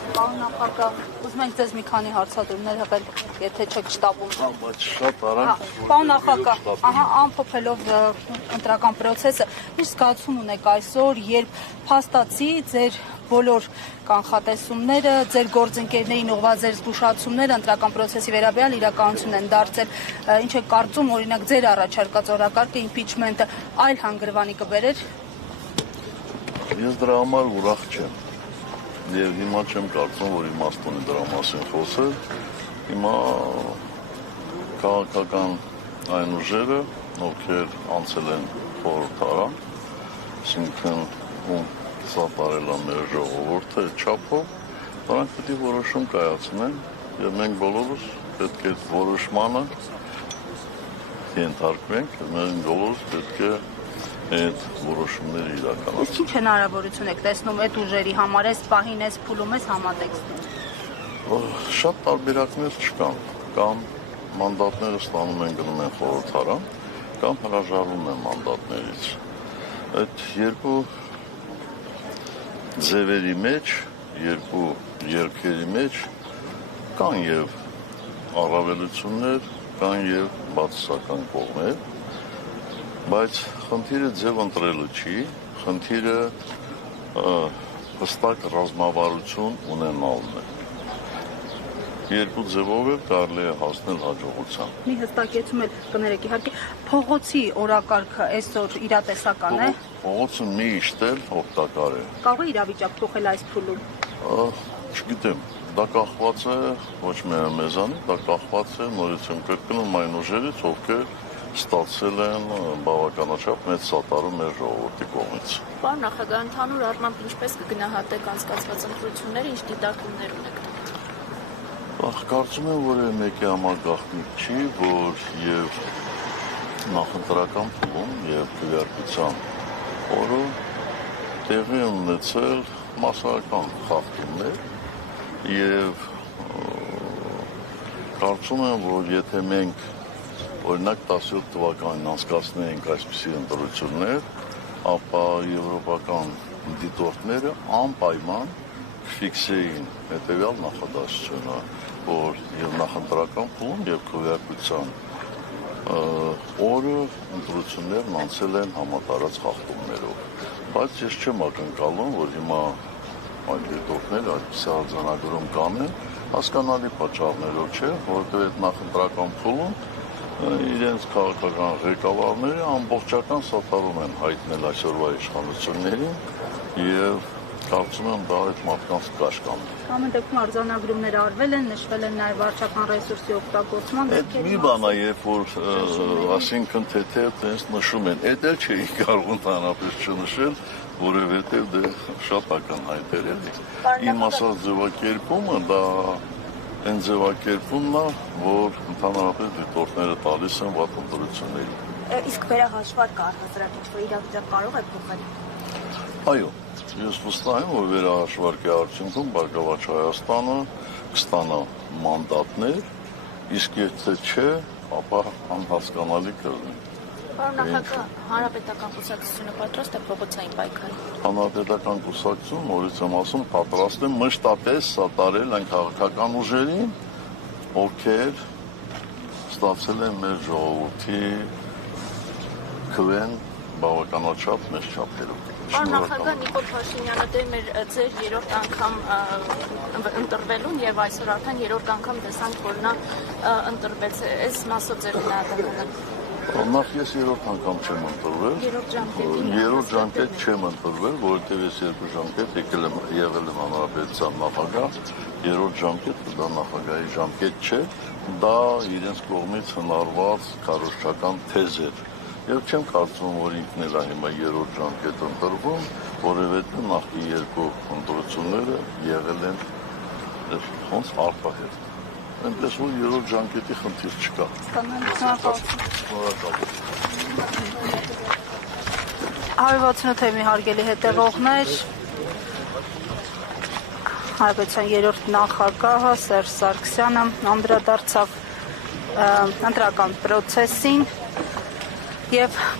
Պարոն նախագահ, ուզում ենք ձեզ մի քանի հարցադրումներ հղել, եթե չեք շտապում։ Շատ արագ։ Պարոն նախագահ, ամփոփելով ընտրական process-ը, ինչ զգացում ունեք այսօր, երբ փաստացի ձեր բոլոր կանխատեսումները, ձեր գործընկերներին ուղղված ձեր զգուշացումները ընտրական process-ի վերաբերյալ իրականություն են դարձել, ինչ եք կարծում, օրինակ ձեր առաջարկած օրակարգը impeachment-ը այլ հանգրվանի կբերեր։ Ես դրա համար ուրախ չեմ։ Եվ հիմա չեմ կարծում, որ իմաստ ունի դրա մասին խոսել։ Հիմա քաղաքական այն ուժերը, ովքեր անցել են խորհրդարան, այսինքն ում սատարել է մեր ժողովուրդը չափով, նրանք պետք է որոշում կայացնեն, եւ մենք բոլորս պետք է որոշմանը ենթարկվենք, մենք բոլորս պետք է այդ որոշումները իրականացնենք։ Ինչ հնարավորություն եք տեսնում այդ ուժերի համար, այս պահին, այս փուլում, այս համատեքստում։ Շատ տարբերակներ չկան, կամ մանդատները ստանում են գնում են խորհրդարան, կամ հրաժարվում են մանդատներից։ Այդ երկու ձևերի մեջ, երկու երկերի մեջ կան եւ առավելություններ, կան եւ բացասական կողմեր, բայց խնդիրը ձև ընտրելը չի, խնդիրը հստակ ռազմավարություն ունենալն է։ Երկու ձևով է կարելի է հասնել հաջողության։ Մի հստակեցում էլ կներեք, իհարկե, փողոցի օրակարգը այսօր իրատեսական է։ Փողոցը միշտ էլ օգտակար է։ Կարող է իրավիճակ փոխել այս փուլում։ Չգիտեմ, դա կախված է ոչ միայն մեզանից, դա կախված է նորից կրկնում այն ուժերից, ովքեր ստացել են բավականաչափ մեծ սատարում մեր ժողովրդի կողմից։ Պարոն նախագահ, ընդհանուր առմամբ ինչպես կգնահատեք անցկացված ընտրությունները, ինչ դիտարկումներ ունեք։ Կարծում եմ, որ մեկի համար գաղտնիք չի, որ եւ նախընտրական փուլում եւ քվեարկության օրը տեղի ունեցել մասսայական խախտումներ եւ կարծում եմ, որ եթե մենք օրինակ 17 թվականին անցկացնեինք այսպիսի ընտրություններ, ապա եվրոպական դիտորդները անպայման ֆիքսեին հետևյալ նախադասությունը, որ եւ նախընտրական փուլում եւ քվեարկության օրը ընտրություններն անցել են համատարած խախտումներով։ Բայց ես չեմ ակնկալում, որ հիմա այդ դիտորդները այդպիսի արձանագրում կանեն, հասկանալի պատճառներով չէ, որովհետեւ այդ նախընտրական փուլում իրենց քաղաքական ղեկավարները ամբողջական սատարում են հայտնել այսօրվա իշխանություններին եւ կարծում եմ դա այդ մարդկանց կաշկան է։ Ամեն դեպքում արձանագրումներ արվել են, նշվել են նաեւ վարչական ռեսուրսի օգտագործման Այդ մի բան է, երբ որ ասինքն թեթև տենց նշում են, այդ էլ չէի կարող ընդհանրապես չնշել, որովհետեւ դե շատ ակնհայտ էր էլի։ Իմ ասած ձևակերպումը դա այն ձևակերպումն է, որ ընդհանրապես դիտորդները տալիս են վատ ընտրությունների։ Իսկ վերահաշվարկ առհասարակ ինչ-որ իրավիճակ կարող է փոխել։ Այո, ես վստահ եմ, որ վերահաշվարկի արդյունքում Բարգավաճ Հայաստանը կստանա մանդատներ, իսկ եթե չէ, ապա անհասկանալի կլինի։ Պարոն նախագահ, Հանրապետական կուսակցությունը պատրաստ է փողոցային պայքարի։ Հանրապետական կուսակցությունը, նորից եմ ասում, պատրաստ է մշտապես սատարել այն քաղաքական ուժերին, ովքեր ստացել են մեր ժողովրդի քվեն բավականաչափ մեծ չափերով։ Պարոն նախագահ, Նիկոլ Փաշինյանը դեմ էր ձեր երրորդ անգամ ընտրվելուն եւ այսօր արդեն երրորդ անգամ տեսանք, որ նա ընտրվեց։ Այս մասով ձեր գնահատականը։ Նախ ես երրորդ անգամ չեմ ընտրվել։ Երրորդ ժամկետ չեմ ընտրվել, որովհետև ես երկու ժամկետ եղել եմ հանրապետության նախագահ, երրորդ ժամկետը դա նախագահի ժամկետ չէ, դա իրենց կողմից հնարված քարոզչական թեզ էր։ Եվ չեմ կարծում, որ ինքն էլ հիմա երրորդ ժամկետ ընտրվում, որովհետև նախկին երկու ընտրությունները եղել են ոնց արտահերթ։ Այնպես որ երրորդ ժամկետի խնդիր չկա։ Հարվածնոթ մի հարգելի հետևողներ, Հանրապետության երրորդ նախագահը Սերժ Սարգսյանը անդրադարձավ ընտրական պրոցեսին եւ